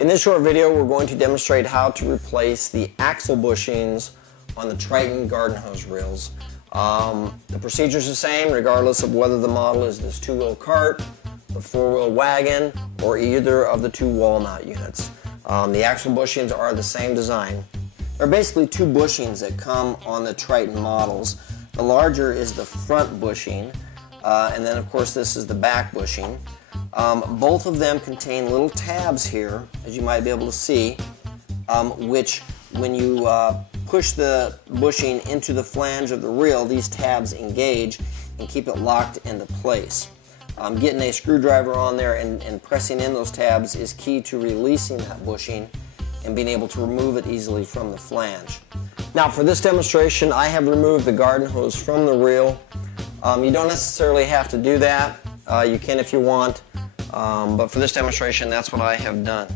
In this short video, we're going to demonstrate how to replace the axle bushings on the TRITON garden hose reels. The procedure is the same regardless of whether the model is this two-wheel cart, the four-wheel wagon, or either of the two walnut units. The axle bushings are the same design. There are basically two bushings that come on the TRITON models. The larger is the front bushing, and then of course this is the back bushing. Both of them contain little tabs here, as you might be able to see, which when you push the bushing into the flange of the reel, these tabs engage and keep it locked into place. Getting a screwdriver on there and pressing in those tabs is key to releasing that bushing and being able to remove it easily from the flange. Now for this demonstration, I have removed the garden hose from the reel. You don't necessarily have to do that. You can if you want, but for this demonstration, that's what I have done.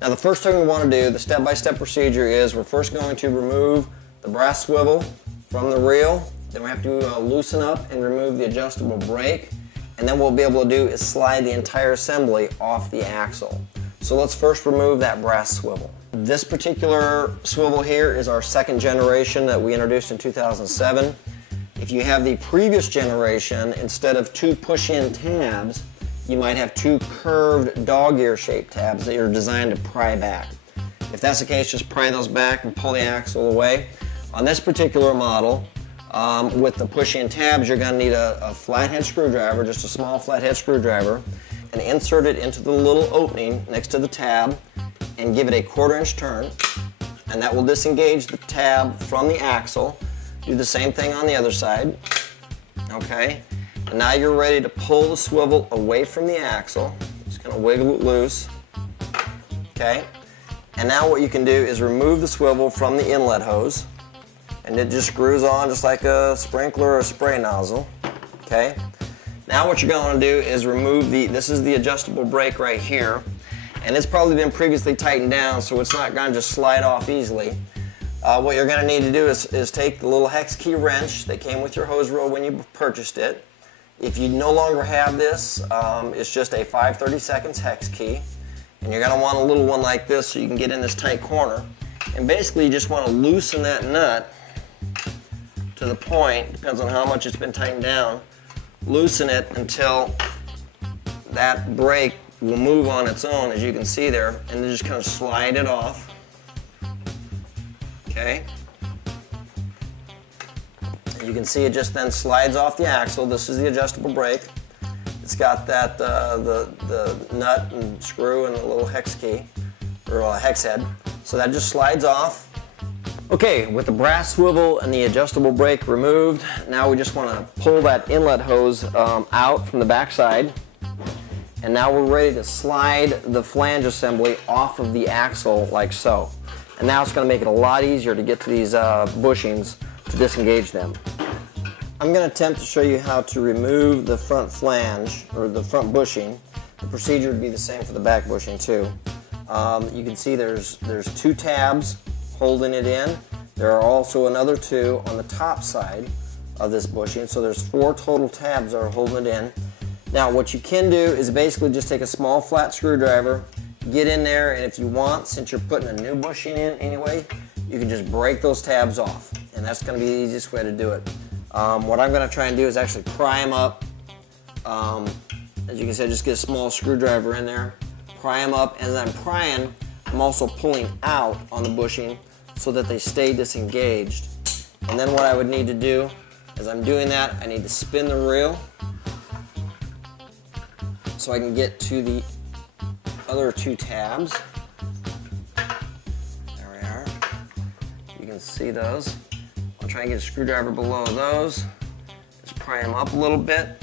Now the first thing we want to do, the step-by-step procedure is we're first going to remove the brass swivel from the reel. Then we have to loosen up and remove the adjustable brake. And then what we'll be able to do is slide the entire assembly off the axle. So let's first remove that brass swivel. This particular swivel here is our second generation that we introduced in 2007. If you have the previous generation, instead of two push-in tabs, you might have two curved dog-ear shaped tabs that are designed to pry back. If that's the case, just pry those back and pull the axle away. On this particular model, with the push-in tabs, you're going to need a flathead screwdriver, just a small flathead screwdriver, and insert it into the little opening next to the tab and give it a 1/4 inch turn, and that will disengage the tab from the axle. Do the same thing on the other side. Okay, and now you're ready to pull the swivel away from the axle. Just going to wiggle it loose. Okay, and now what you can do is remove the swivel from the inlet hose, and it just screws on just like a sprinkler or a spray nozzle. Okay, now what you're going to do is remove this is the adjustable brake right here, and it's probably been previously tightened down, so it's not going to just slide off easily. What you're going to need to do is take the little hex key wrench that came with your hose reel when you purchased it. If you no longer have this, it's just a 5/32 hex key, and you're going to want a little one like this so you can get in this tight corner. And basically you just want to loosen that nut to the point, depends on how much it's been tightened down, loosen it until that brake will move on its own, as you can see there, and then just kind of slide it off. Okay, and you can see it just then slides off the axle. This is the adjustable brake. It's got that the nut and screw and the little hex key, or hex head, so that just slides off. Okay, with the brass swivel and the adjustable brake removed, now we just want to pull that inlet hose out from the back side. And now we're ready to slide the flange assembly off of the axle like so. And now it's going to make it a lot easier to get to these bushings to disengage them. I'm going to attempt to show you how to remove the front flange, or the front bushing. The procedure would be the same for the back bushing too. You can see there's two tabs holding it in. There are also another two on the top side of this bushing, so there's 4 total tabs that are holding it in. Now what you can do is basically just take a small flat screwdriver, get in there, and if you want, since you're putting a new bushing in anyway, you can just break those tabs off, and that's going to be the easiest way to do it. What I'm going to try and do is actually pry them up. As you can see, just get a small screwdriver in there, pry them up, and as I'm prying, I'm also pulling out on the bushing so that they stay disengaged. And then what I would need to do, as I'm doing that, I need to spin the reel so I can get to the other 2 tabs. There we are. You can see those. I'll try and get a screwdriver below those. Just pry them up a little bit.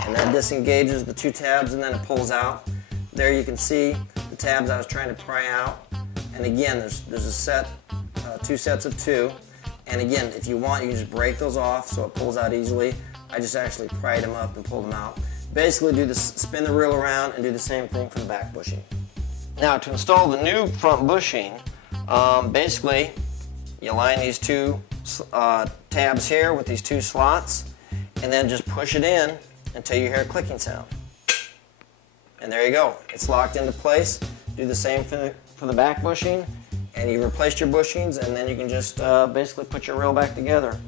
And that disengages the 2 tabs, and then it pulls out. There you can see the tabs I was trying to pry out. And again, there's a set, 2 sets of 2. And again, if you want, you can just break those off so it pulls out easily. I just actually pried them up and pulled them out. Basically do this, spin the reel around and do the same thing for the back bushing. Now to install the new front bushing, basically you line these 2 tabs here with these 2 slots, and then just push it in until you hear a clicking sound. And there you go. It's locked into place. do the same for the back bushing, and you replaced your bushings, and then you can just basically put your reel back together.